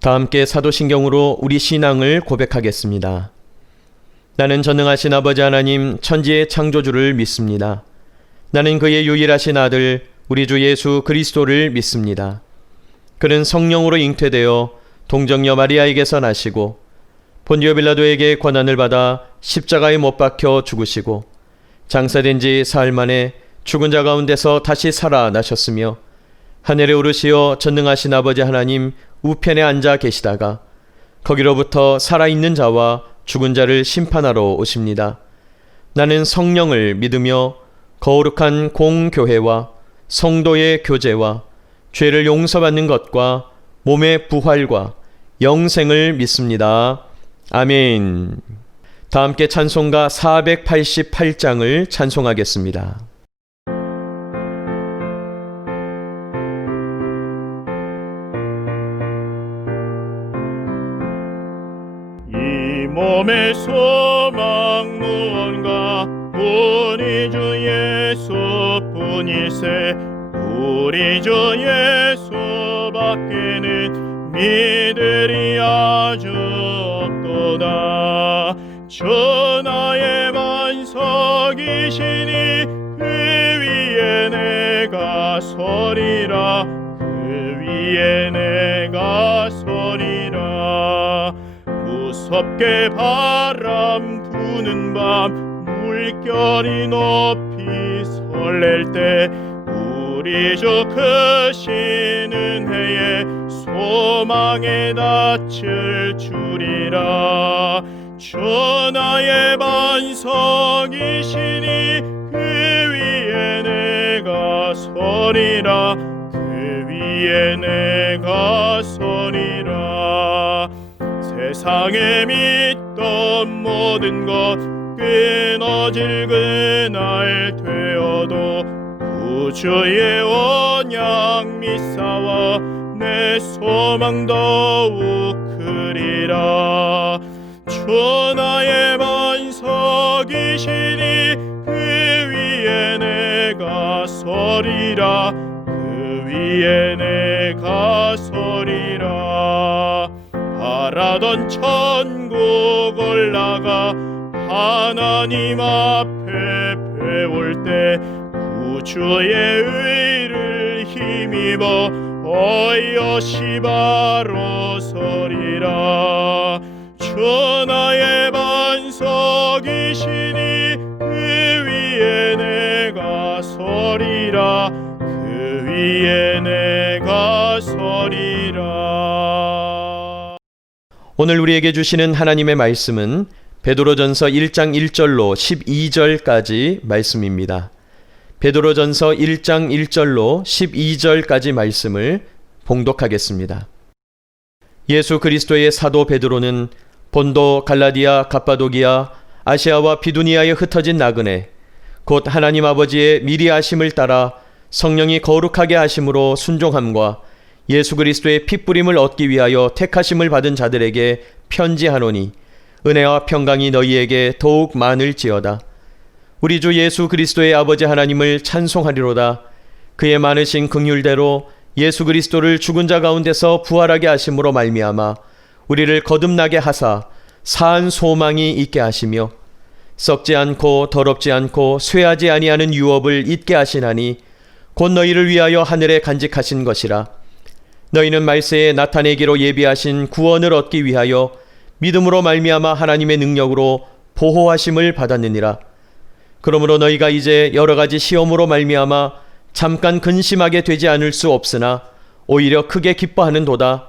다 함께 사도신경으로 우리 신앙을 고백하겠습니다. 나는 전능하신 아버지 하나님 천지의 창조주를 믿습니다. 나는 그의 유일하신 아들 우리 주 예수 그리스도를 믿습니다. 그는 성령으로 잉태되어 동정녀 마리아에게서 나시고 본디오 빌라도에게 권한을 받아 십자가에 못 박혀 죽으시고 장사된 지 사흘 만에 죽은 자 가운데서 다시 살아나셨으며 하늘에 오르시어 전능하신 아버지 하나님 우편에 앉아 계시다가 거기로부터 살아있는 자와 죽은 자를 심판하러 오십니다. 나는 성령을 믿으며 거룩한 공교회와 성도의 교제와 죄를 용서받는 것과 몸의 부활과 영생을 믿습니다. 아멘. 다 함께 찬송가 488장을 찬송하겠습니다. 이 몸의 소망 무언가 우리 주 예수뿐이세. 우리 주 예수밖에는 믿으리 아주 없도다. 천하의 반석이시니 그 위에 내가 서리라. 그 위에 내가 서리라. 무섭게 바람 부는 밤 물결이 높이 설렐 때 우리 주 크신 은혜에 소망에 닿을 줄이라. 천하의 반석이시니 그 위에 내가 서리라. 그 위에 내가 서리라. 세상에 믿던 모든 것 끊어질 그날 되어도 구주의 언약 믿사와 내 소망 더욱 크리라. 천하의 반석이시니 그 위에 내가 서리라. 그 위에 내가 서리라. 바라던 천국 올라가 하나님 앞에 배울 때 구주의 의를 힘입어 어여시 바로 서리라. 천하의 반석이시니 그 위에 내가 서리라. 그 위에 내가 서리라. 오늘 우리에게 주시는 하나님의 말씀은 베드로전서 1장 1절로 12절까지 말씀입니다. 베드로전서 1장 1절로 12절까지 말씀을 봉독하겠습니다. 예수 그리스도의 사도 베드로는 본도, 갈라디아, 갑바도기아, 아시아와 비두니아에 흩어진 나그네 곧 하나님 아버지의 미리 아심을 따라 성령이 거룩하게 하심으로 순종함과 예수 그리스도의 핏부림을 얻기 위하여 택하심을 받은 자들에게 편지하노니 은혜와 평강이 너희에게 더욱 많을지어다. 우리 주 예수 그리스도의 아버지 하나님을 찬송하리로다. 그의 많으신 긍휼대로 예수 그리스도를 죽은 자 가운데서 부활하게 하심으로 말미암아 우리를 거듭나게 하사 사한 소망이 있게 하시며 썩지 않고 더럽지 않고 쇠하지 아니하는 유업을 잊게 하시나니 곧 너희를 위하여 하늘에 간직하신 것이라. 너희는 말세에 나타내기로 예비하신 구원을 얻기 위하여 믿음으로 말미암아 하나님의 능력으로 보호하심을 받았느니라. 그러므로 너희가 이제 여러 가지 시험으로 말미암아 잠깐 근심하게 되지 않을 수 없으나 오히려 크게 기뻐하는도다.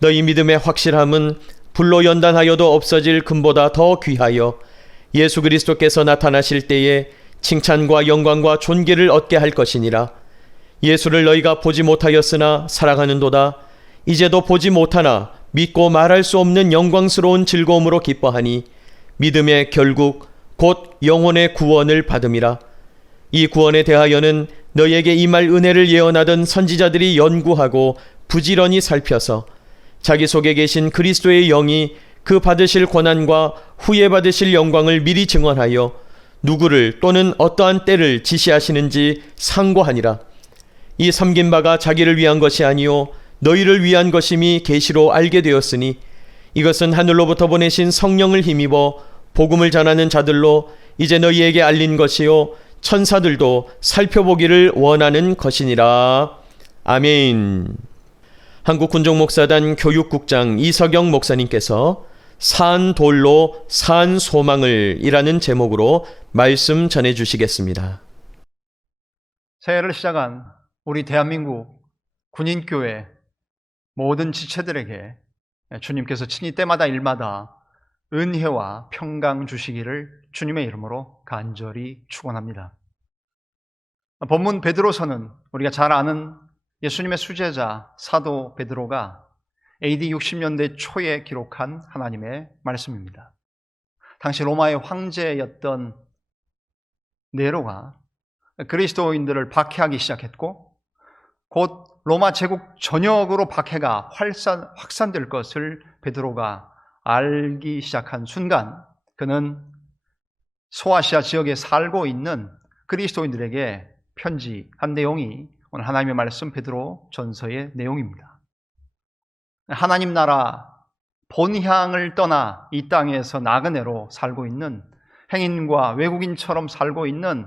너희 믿음의 확실함은 불로 연단하여도 없어질 금보다 더 귀하여 예수 그리스도께서 나타나실 때에 칭찬과 영광과 존귀를 얻게 할 것이니라. 예수를 너희가 보지 못하였으나 사랑하는도다. 이제도 보지 못하나 믿고 말할 수 없는 영광스러운 즐거움으로 기뻐하니 믿음의 결국 곧 영혼의 구원을 받음이라. 이 구원에 대하여는 너희에게 임할 은혜를 예언하던 선지자들이 연구하고 부지런히 살펴서 자기 속에 계신 그리스도의 영이 그 받으실 권한과 후에 받으실 영광을 미리 증언하여 누구를 또는 어떠한 때를 지시하시는지 상고하니라. 이 섬긴 바가 자기를 위한 것이 아니요 너희를 위한 것임이 계시로 알게 되었으니 이것은 하늘로부터 보내신 성령을 힘입어 복음을 전하는 자들로 이제 너희에게 알린 것이요 천사들도 살펴보기를 원하는 것이니라. 아멘. 한국군종목사단 교육국장 이석영 목사님께서 산 돌로 산 소망을 이라는 제목으로 말씀 전해 주시겠습니다. 새해를 시작한 우리 대한민국 군인교회 모든 지체들에게 주님께서 친히 때마다 일마다 은혜와 평강 주시기를 주님의 이름으로 간절히 축원합니다. 본문 베드로서는 우리가 잘 아는 예수님의 수제자 사도 베드로가 AD 60년대 초에 기록한 하나님의 말씀입니다. 당시 로마의 황제였던 네로가 그리스도인들을 박해하기 시작했고 곧 로마 제국 전역으로 박해가 확산될 것을 베드로가 알기 시작한 순간 그는 소아시아 지역에 살고 있는 그리스도인들에게 편지한 내용이 오늘 하나님의 말씀 베드로 전서의 내용입니다. 하나님 나라 본향을 떠나 이 땅에서 나그네로 살고 있는 행인과 외국인처럼 살고 있는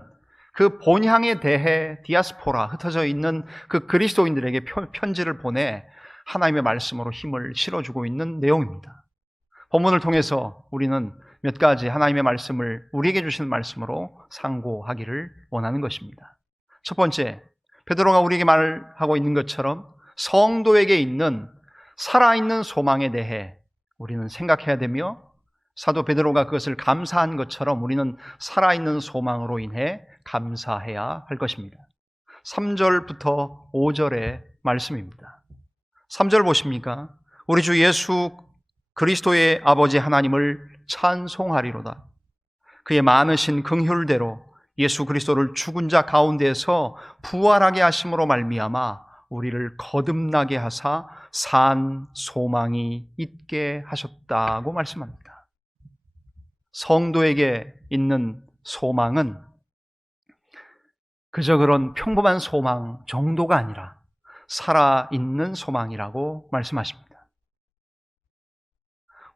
그 본향에 대해 디아스포라 흩어져 있는 그 그리스도인들에게 편지를 보내 하나님의 말씀으로 힘을 실어주고 있는 내용입니다. 본문을 통해서 우리는 몇 가지 하나님의 말씀을 우리에게 주시는 말씀으로 상고하기를 원하는 것입니다. 첫 번째, 베드로가 우리에게 말하고 있는 것처럼 성도에게 있는 살아있는 소망에 대해 우리는 생각해야 되며 사도 베드로가 그것을 감사한 것처럼 우리는 살아있는 소망으로 인해 감사해야 할 것입니다. 3절부터 5절의 말씀입니다. 3절 보십니까? 우리 주 예수 그리스도의 아버지 하나님을 찬송하리로다. 그의 많으신 긍휼대로 예수 그리스도를 죽은 자 가운데에서 부활하게 하심으로 말미암아 우리를 거듭나게 하사 산 소망이 있게 하셨다고 말씀합니다. 성도에게 있는 소망은 그저 그런 평범한 소망 정도가 아니라 살아있는 소망이라고 말씀하십니다.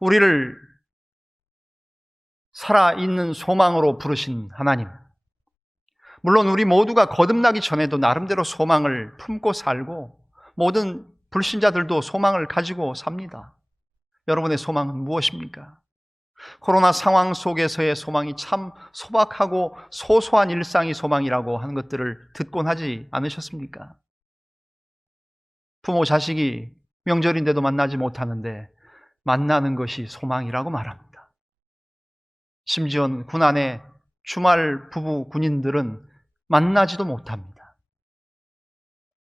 우리를 살아있는 소망으로 부르신 하나님, 물론 우리 모두가 거듭나기 전에도 나름대로 소망을 품고 살고 모든 불신자들도 소망을 가지고 삽니다. 여러분의 소망은 무엇입니까? 코로나 상황 속에서의 소망이 참 소박하고 소소한 일상이 소망이라고 하는 것들을 듣곤 하지 않으셨습니까? 부모 자식이 명절인데도 만나지 못하는데 만나는 것이 소망이라고 말합니다. 심지어 군 안에 주말 부부 군인들은 만나지도 못합니다.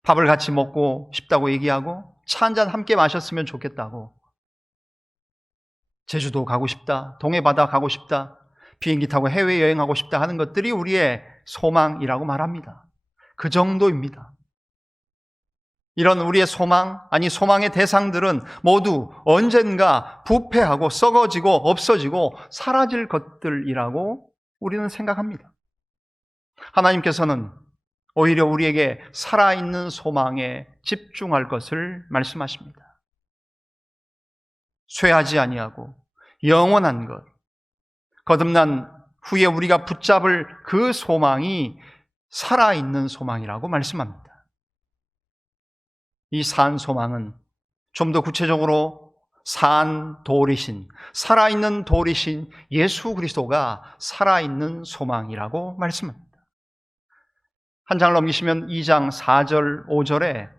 밥을 같이 먹고 싶다고 얘기하고 차 한잔 함께 마셨으면 좋겠다고, 제주도 가고 싶다, 동해바다 가고 싶다, 비행기 타고 해외여행하고 싶다 하는 것들이 우리의 소망이라고 말합니다. 그 정도입니다. 이런 우리의 소망, 아니 소망의 대상들은 모두 언젠가 부패하고 썩어지고 없어지고 사라질 것들이라고 우리는 생각합니다. 하나님께서는 오히려 우리에게 살아있는 소망에 집중할 것을 말씀하십니다. 쇠하지 아니하고 영원한 것, 거듭난 후에 우리가 붙잡을 그 소망이 살아있는 소망이라고 말씀합니다. 이 산 소망은 좀 더 구체적으로 산 돌이신, 살아있는 돌이신 예수 그리스도가 살아있는 소망이라고 말씀합니다. 한 장을 넘기시면 2장 4절 5절에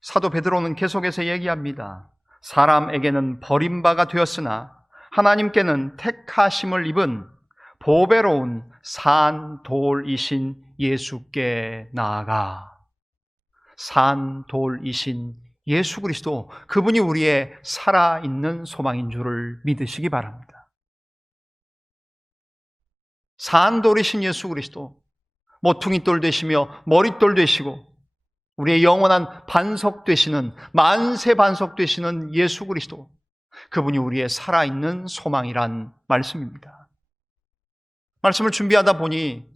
사도 베드로는 계속해서 얘기합니다. 사람에게는 버림바가 되었으나 하나님께는 택하심을 입은 보배로운 산 돌이신 예수께 나아가. 산 돌이신 예수 그리스도, 그분이 우리의 살아있는 소망인 줄을 믿으시기 바랍니다. 산 돌이신 예수 그리스도, 모퉁이돌 되시며 머릿돌 되시고 우리의 영원한 반석 되시는, 만세 반석 되시는 예수 그리스도, 그분이 우리의 살아있는 소망이란 말씀입니다. 말씀을 준비하다 보니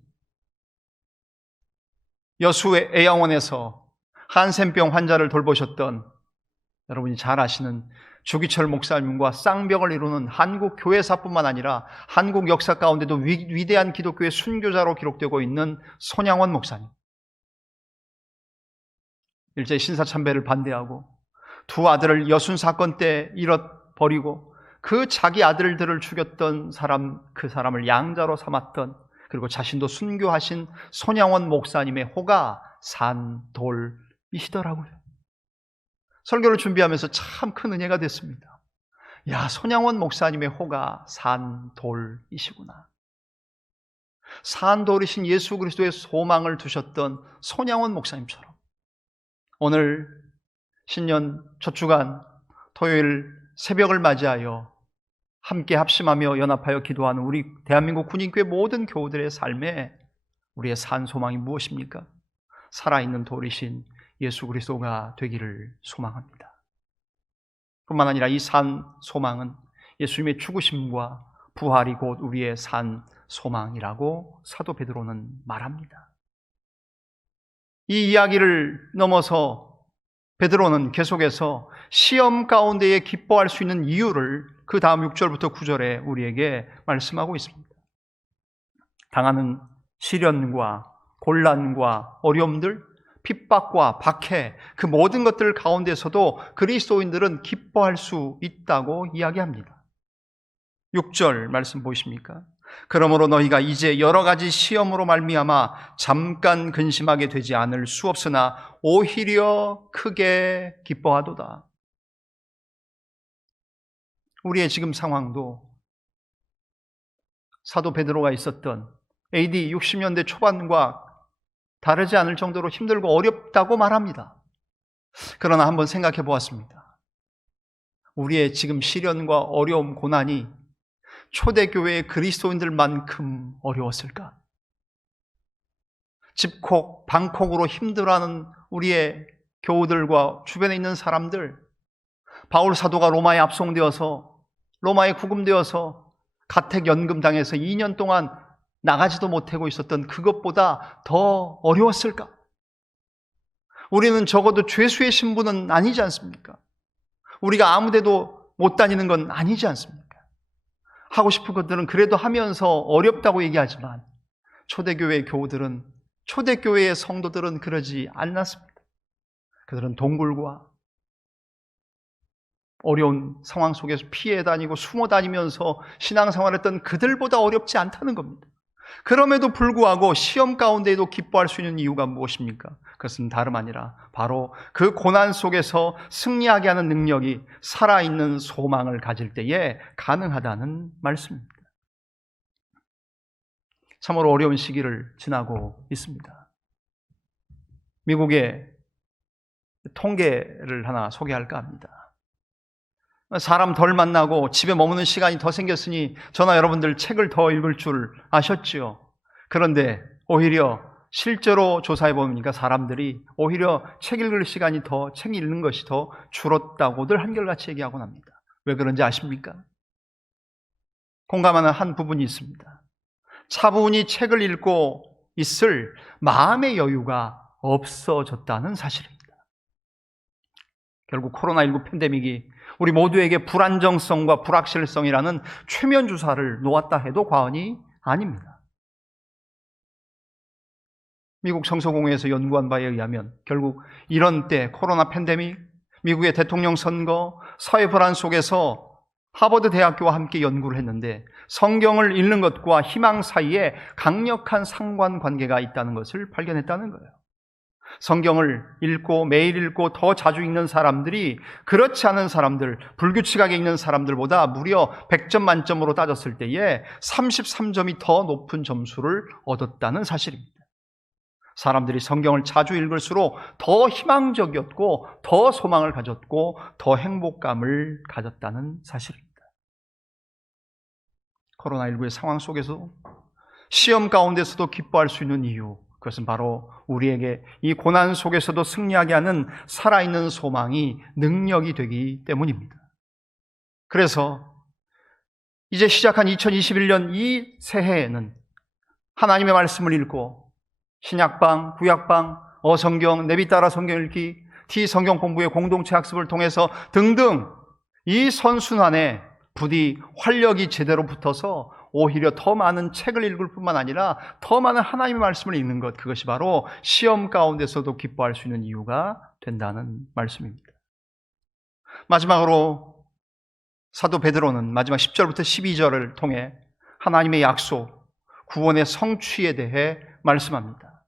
여수의 애양원에서 한센병 환자를 돌보셨던 여러분이 잘 아시는 주기철 목사님과 쌍벽을 이루는 한국 교회사뿐만 아니라 한국 역사 가운데도 위대한 기독교의 순교자로 기록되고 있는 손양원 목사님. 일제 신사참배를 반대하고 두 아들을 여순 사건 때 잃어버리고 그 자기 아들들을 죽였던 사람, 그 사람을 양자로 삼았던, 그리고 자신도 순교하신 손양원 목사님의 호가 산돌이시더라고요. 설교를 준비하면서 참 큰 은혜가 됐습니다. 야, 손양원 목사님의 호가 산돌이시구나. 산돌이신 예수 그리스도의 소망을 두셨던 손양원 목사님처럼 오늘 신년 첫 주간 토요일 새벽을 맞이하여 함께 합심하며 연합하여 기도하는 우리 대한민국 군인교회 모든 교우들의 삶에 우리의 산 소망이 무엇입니까? 살아있는 돌이신 예수 그리스도가 되기를 소망합니다. 뿐만 아니라 이 산 소망은 예수님의 죽으심과 부활이 곧 우리의 산 소망이라고 사도 베드로는 말합니다. 이 이야기를 넘어서 베드로는 계속해서 시험 가운데에 기뻐할 수 있는 이유를 그 다음 6절부터 9절에 우리에게 말씀하고 있습니다. 당하는 시련과 곤란과 어려움들, 핍박과 박해, 그 모든 것들 가운데서도 그리스도인들은 기뻐할 수 있다고 이야기합니다. 6절 말씀 보이십니까? 그러므로 너희가 이제 여러 가지 시험으로 말미암아 잠깐 근심하게 되지 않을 수 없으나 오히려 크게 기뻐하도다. 우리의 지금 상황도 사도 베드로가 있었던 AD 60년대 초반과 다르지 않을 정도로 힘들고 어렵다고 말합니다. 그러나 한번 생각해 보았습니다. 우리의 지금 시련과 어려움, 고난이 초대교회의 그리스도인들만큼 어려웠을까? 집콕, 방콕으로 힘들어하는 우리의 교우들과 주변에 있는 사람들, 바울 사도가 로마에 압송되어서 로마에 구금되어서 가택연금당해서 2년 동안 나가지도 못하고 있었던 그것보다 더 어려웠을까? 우리는 적어도 죄수의 신분은 아니지 않습니까? 우리가 아무데도 못 다니는 건 아니지 않습니까? 하고 싶은 것들은 그래도 하면서 어렵다고 얘기하지만 초대교회의 교우들은, 초대교회의 성도들은 그러지 않았습니다. 그들은 동굴과 어려운 상황 속에서 피해 다니고 숨어 다니면서 신앙생활했던 그들보다 어렵지 않다는 겁니다. 그럼에도 불구하고 시험 가운데에도 기뻐할 수 있는 이유가 무엇입니까? 그것은 다름 아니라 바로 그 고난 속에서 승리하게 하는 능력이 살아있는 소망을 가질 때에 가능하다는 말씀입니다. 참으로 어려운 시기를 지나고 있습니다. 미국의 통계를 하나 소개할까 합니다. 사람 덜 만나고 집에 머무는 시간이 더 생겼으니 저나 여러분들 책을 더 읽을 줄 아셨지요. 그런데 오히려 실제로 조사해 보니까 사람들이 오히려 책 읽을 시간이 책 읽는 것이 더 줄었다고들 한결같이 얘기하곤 합니다. 왜 그런지 아십니까? 공감하는 한 부분이 있습니다. 차분히 책을 읽고 있을 마음의 여유가 없어졌다는 사실입니다. 결국 코로나19 팬데믹이 우리 모두에게 불안정성과 불확실성이라는 최면 주사를 놓았다 해도 과언이 아닙니다. 미국 성서공회에서 연구한 바에 의하면 결국 이런 때 코로나 팬데믹, 미국의 대통령 선거, 사회 불안 속에서 하버드 대학교와 함께 연구를 했는데 성경을 읽는 것과 희망 사이에 강력한 상관관계가 있다는 것을 발견했다는 거예요. 성경을 읽고 매일 읽고 더 자주 읽는 사람들이 그렇지 않은 사람들, 불규칙하게 읽는 사람들보다 무려 100점 만점으로 따졌을 때에 33점이 더 높은 점수를 얻었다는 사실입니다. 사람들이 성경을 자주 읽을수록 더 희망적이었고 더 소망을 가졌고 더 행복감을 가졌다는 사실입니다. 코로나19의 상황 속에서 시험 가운데서도 기뻐할 수 있는 이유, 그것은 바로 우리에게 이 고난 속에서도 승리하게 하는 살아있는 소망이 능력이 되기 때문입니다. 그래서 이제 시작한 2021년 이 새해에는 하나님의 말씀을 읽고 신약방, 구약방, 어성경, 내비 따라 성경 읽기, T성경 공부의 공동체 학습을 통해서 등등 이 선순환에 부디 활력이 제대로 붙어서 오히려 더 많은 책을 읽을 뿐만 아니라 더 많은 하나님의 말씀을 읽는 것, 그것이 바로 시험 가운데서도 기뻐할 수 있는 이유가 된다는 말씀입니다. 마지막으로 사도 베드로는 마지막 10절부터 12절을 통해 하나님의 약속, 구원의 성취에 대해 말씀합니다.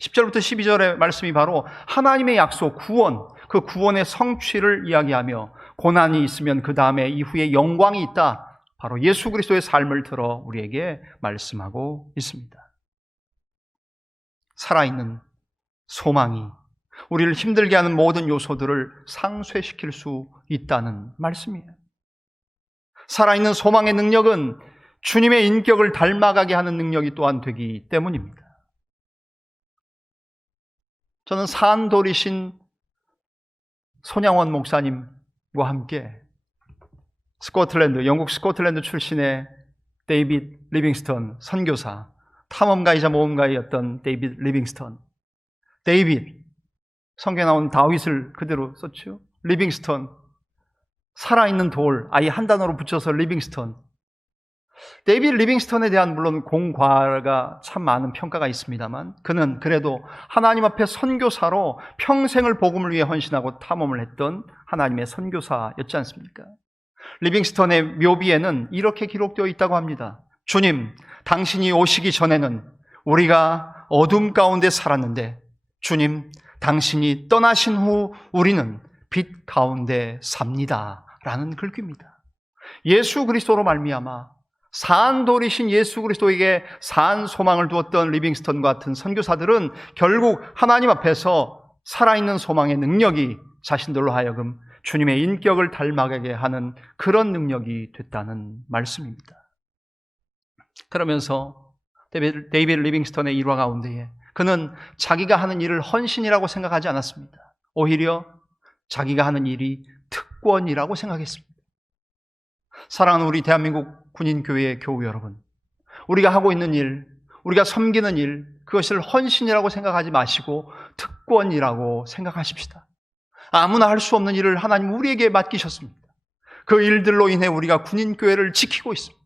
10절부터 12절의 말씀이 바로 하나님의 약속, 구원, 그 구원의 성취를 이야기하며 고난이 있으면 그 다음에 이후에 영광이 있다, 바로 예수 그리스도의 삶을 들어 우리에게 말씀하고 있습니다. 살아있는 소망이 우리를 힘들게 하는 모든 요소들을 상쇄시킬 수 있다는 말씀이에요. 살아있는 소망의 능력은 주님의 인격을 닮아가게 하는 능력이 또한 되기 때문입니다. 저는 산돌이신 손양원 목사님과 함께 스코틀랜드, 영국 스코틀랜드 출신의 데이빗 리빙스턴 선교사, 탐험가이자 모험가이었던 데이빗 리빙스턴, 데이빗, 성경에 나온 다윗을 그대로 썼죠. 리빙스턴, 살아있는 돌, 아예 한 단어로 붙여서 리빙스턴. 데이빗 리빙스턴에 대한 물론 공과가 참 많은 평가가 있습니다만 그는 그래도 하나님 앞에 선교사로 평생을 복음을 위해 헌신하고 탐험을 했던 하나님의 선교사였지 않습니까? 리빙스턴의 묘비에는 이렇게 기록되어 있다고 합니다. 주님, 당신이 오시기 전에는 우리가 어둠 가운데 살았는데 주님, 당신이 떠나신 후 우리는 빛 가운데 삽니다. 라는 글귀입니다. 예수 그리스도로 말미암아 산돌이신 예수 그리스도에게 산 소망을 두었던 리빙스턴과 같은 선교사들은 결국 하나님 앞에서 살아있는 소망의 능력이 자신들로 하여금 주님의 인격을 닮아가게 하는 그런 능력이 됐다는 말씀입니다. 그러면서 데이빗 리빙스턴의 일화 가운데에 그는 자기가 하는 일을 헌신이라고 생각하지 않았습니다. 오히려 자기가 하는 일이 특권이라고 생각했습니다. 사랑하는 우리 대한민국 군인교회의 교우 여러분, 우리가 하고 있는 일, 우리가 섬기는 일, 그것을 헌신이라고 생각하지 마시고 특권이라고 생각하십시다. 아무나 할 수 없는 일을 하나님 우리에게 맡기셨습니다. 그 일들로 인해 우리가 군인교회를 지키고 있습니다.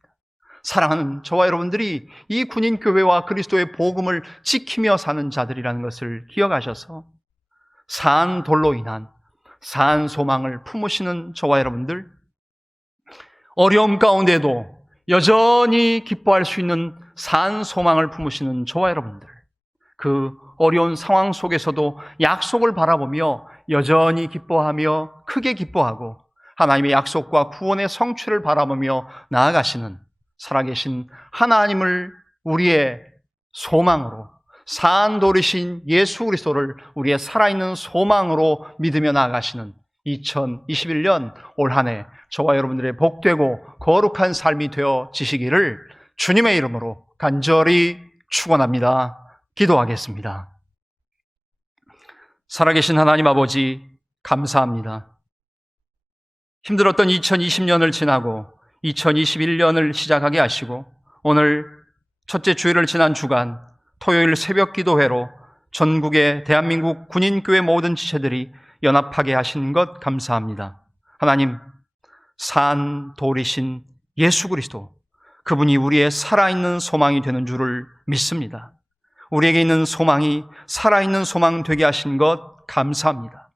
사랑하는 저와 여러분들이 이 군인교회와 그리스도의 복음을 지키며 사는 자들이라는 것을 기억하셔서 산 돌로 인한 산 소망을 품으시는 저와 여러분들, 어려움 가운데도 여전히 기뻐할 수 있는 산 소망을 품으시는 저와 여러분들, 그 어려운 상황 속에서도 약속을 바라보며 여전히 기뻐하며 크게 기뻐하고 하나님의 약속과 구원의 성취를 바라보며 나아가시는 살아계신 하나님을 우리의 소망으로, 산돌이신 예수 그리스도를 우리의 살아있는 소망으로 믿으며 나아가시는 2021년 올 한 해 저와 여러분들의 복되고 거룩한 삶이 되어지시기를 주님의 이름으로 간절히 축원합니다. 기도하겠습니다. 살아계신 하나님 아버지, 감사합니다. 힘들었던 2020년을 지나고 2021년을 시작하게 하시고 오늘 첫째 주일을 지난 주간 토요일 새벽 기도회로 전국의 대한민국 군인교회 모든 지체들이 연합하게 하신 것 감사합니다. 하나님, 산 돌이신 예수 그리스도, 그분이 우리의 살아있는 소망이 되는 줄을 믿습니다. 우리에게 있는 소망이 살아있는 소망 되게 하신 것 감사합니다.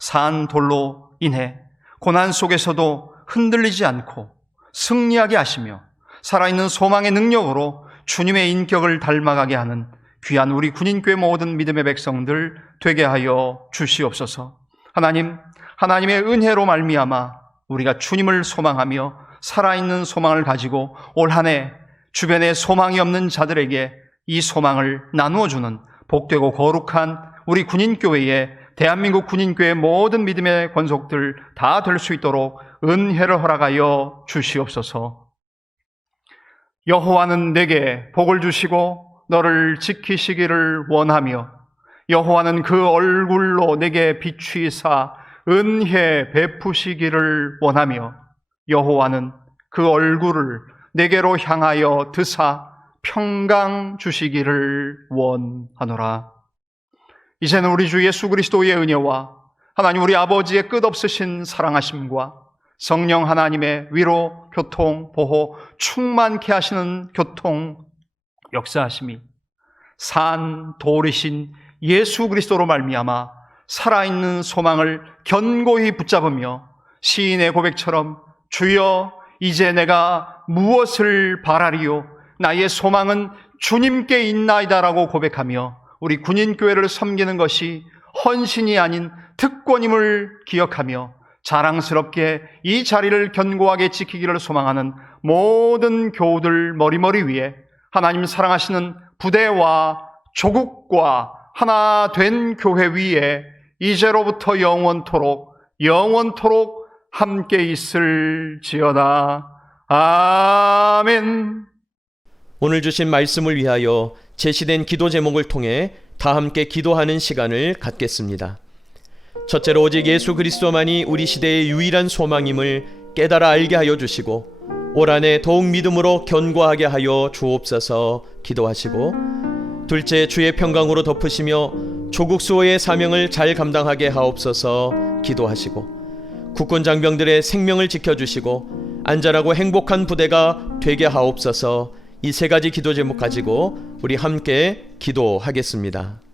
산 돌로 인해 고난 속에서도 흔들리지 않고 승리하게 하시며 살아있는 소망의 능력으로 주님의 인격을 닮아가게 하는 귀한 우리 군인교회 모든 믿음의 백성들 되게 하여 주시옵소서. 하나님, 하나님의 은혜로 말미암아 우리가 주님을 소망하며 살아있는 소망을 가지고 올 한 해 주변에 소망이 없는 자들에게 이 소망을 나누어주는 복되고 거룩한 우리 군인교회의 대한민국 군인교회 모든 믿음의 권속들 다 될 수 있도록 은혜를 허락하여 주시옵소서. 여호와는 내게 복을 주시고 너를 지키시기를 원하며 여호와는 그 얼굴로 내게 비추이사 은혜 베푸시기를 원하며 여호와는 그 얼굴을 내게로 향하여 드사 평강 주시기를 원하노라. 이제는 우리 주 예수 그리스도의 은혜와 하나님 우리 아버지의 끝없으신 사랑하심과 성령 하나님의 위로, 교통, 보호, 충만케 하시는 교통, 역사하심이 산 돌이신 예수 그리스도로 말미암아 살아있는 소망을 견고히 붙잡으며 시인의 고백처럼 주여 이제 내가 무엇을 바라리요 나의 소망은 주님께 있나이다라고 고백하며 우리 군인교회를 섬기는 것이 헌신이 아닌 특권임을 기억하며 자랑스럽게 이 자리를 견고하게 지키기를 소망하는 모든 교우들 머리머리 위에 하나님 사랑하시는 부대와 조국과 하나 된 교회 위에 이제로부터 영원토록 함께 있을지어다. 아멘. 오늘 주신 말씀을 위하여 제시된 기도 제목을 통해 다 함께 기도하는 시간을 갖겠습니다. 첫째로 오직 예수 그리스도만이 우리 시대의 유일한 소망임을 깨달아 알게 하여 주시고 올 한해 더욱 믿음으로 견고하게 하여 주옵소서 기도하시고, 둘째 주의 평강으로 덮으시며 조국 수호의 사명을 잘 감당하게 하옵소서 기도하시고, 국군 장병들의 생명을 지켜주시고 안전하고 행복한 부대가 되게 하옵소서. 이 세 가지 기도 제목 가지고 우리 함께 기도하겠습니다.